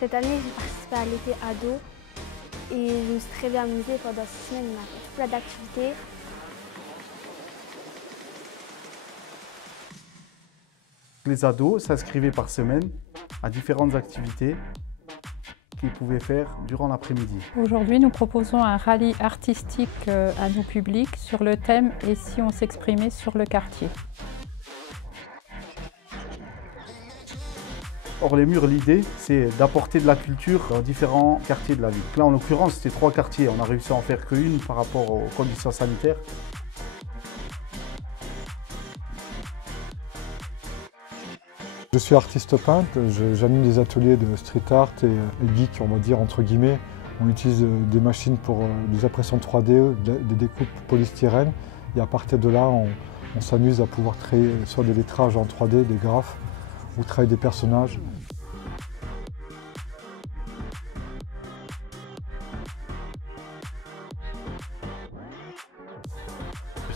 Cette année, j'ai participé à l'été ado et je me suis très bien amusée pendant 6 semaines. On a fait plein d'activités. Les ados s'inscrivaient par semaine à différentes activités qu'ils pouvaient faire durant l'après-midi. Aujourd'hui, nous proposons un rallye artistique à nos publics sur le thème « Et si on s'exprimait sur le quartier ». Hors les murs, l'idée, c'est d'apporter de la culture dans différents quartiers de la ville. Là, en l'occurrence, c'était 3 quartiers. On a réussi à en faire qu'une par rapport aux conditions sanitaires. Je suis artiste peintre, j'anime des ateliers de street art et geek, on va dire, entre guillemets. On utilise des machines pour des impressions 3D, des découpes polystyrène. Et à partir de là, on s'amuse à pouvoir créer soit des lettrages en 3D, des graphes, ou travailler des personnages.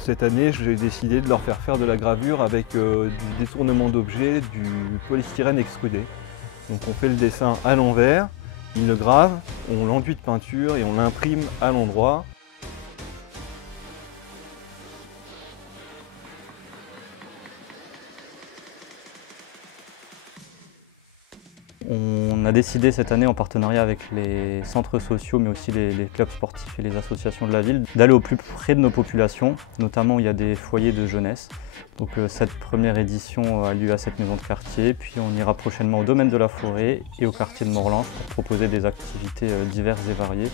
Cette année, j'ai décidé de leur faire de la gravure avec du détournement d'objets, du polystyrène extrudé. Donc on fait le dessin à l'envers, ils le gravent, on l'enduit de peinture et on l'imprime à l'endroit. On a décidé cette année, en partenariat avec les centres sociaux, mais aussi les clubs sportifs et les associations de la ville, d'aller au plus près de nos populations, notamment où il y a des foyers de jeunesse. Donc cette première édition a lieu à cette maison de quartier, puis on ira prochainement au domaine de la forêt et au quartier de Morlange pour proposer des activités diverses et variées.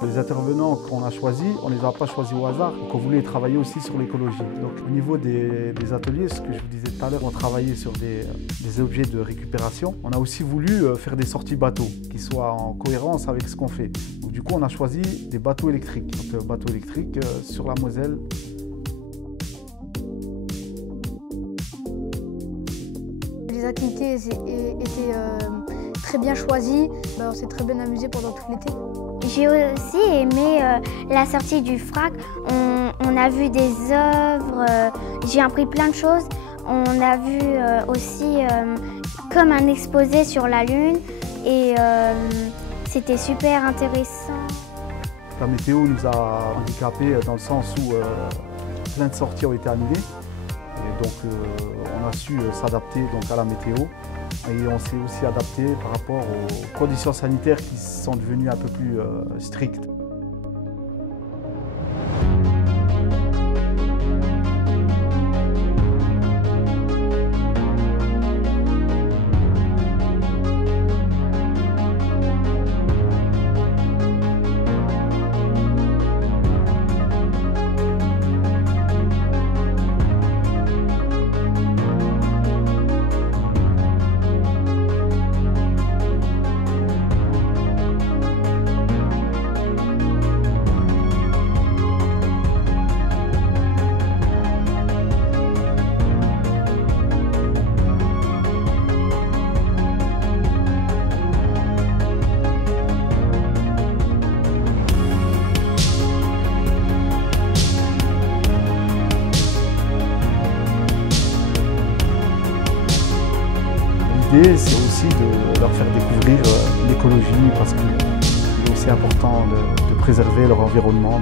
Les intervenants qu'on a choisis, on ne les a pas choisis au hasard, donc on voulait travailler aussi sur l'écologie. Donc au niveau des ateliers, ce que je vous disais tout à l'heure, on travaillait sur des objets de récupération. On a aussi voulu faire des sorties bateaux qui soient en cohérence avec ce qu'on fait. Donc, du coup, on a choisi des bateaux électriques. Donc bateaux électriques sur la Moselle. Les activités étaient très bien choisies. On s'est très bien amusé pendant tout l'été. J'ai aussi aimé la sortie du FRAC. On a vu des œuvres, j'ai appris plein de choses. On a vu aussi comme un exposé sur la Lune et c'était super intéressant. La météo nous a handicapés dans le sens où plein de sorties ont été annulées. Et donc on a su s'adapter à la météo. Et on s'est aussi adapté par rapport aux conditions sanitaires qui sont devenues un peu plus strictes. L'idée, c'est aussi de leur faire découvrir l'écologie parce qu'il est aussi important de préserver leur environnement.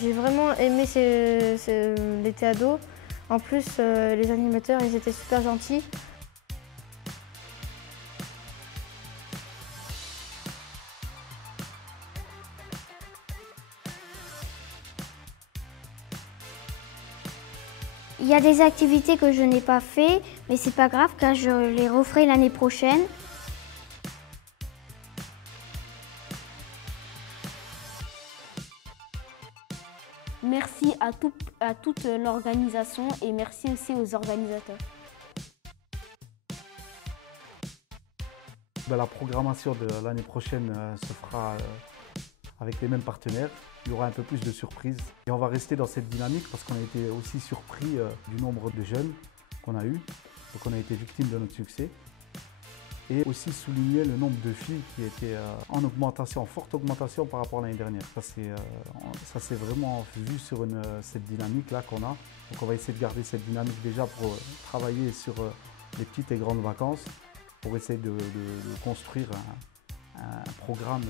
J'ai vraiment aimé l'été ado. En plus, les animateurs, ils étaient super gentils. Il y a des activités que je n'ai pas fait, mais c'est pas grave car je les referai l'année prochaine. Merci à toute l'organisation et merci aussi aux organisateurs. La programmation de l'année prochaine se fera avec les mêmes partenaires. Il y aura un peu plus de surprises. Et on va rester dans cette dynamique parce qu'on a été aussi surpris du nombre de jeunes qu'on a eu. Donc on a été victime de notre succès. Et aussi souligner le nombre de filles qui étaient en augmentation, en forte augmentation par rapport à l'année dernière. Ça s'est vraiment vu sur cette dynamique-là qu'on a. Donc on va essayer de garder cette dynamique déjà pour travailler sur les petites et grandes vacances, pour essayer de construire un programme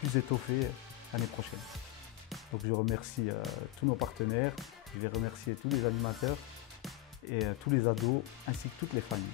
plus étoffé l'année prochaine. Donc je remercie tous nos partenaires, je vais remercier tous les animateurs et tous les ados ainsi que toutes les familles.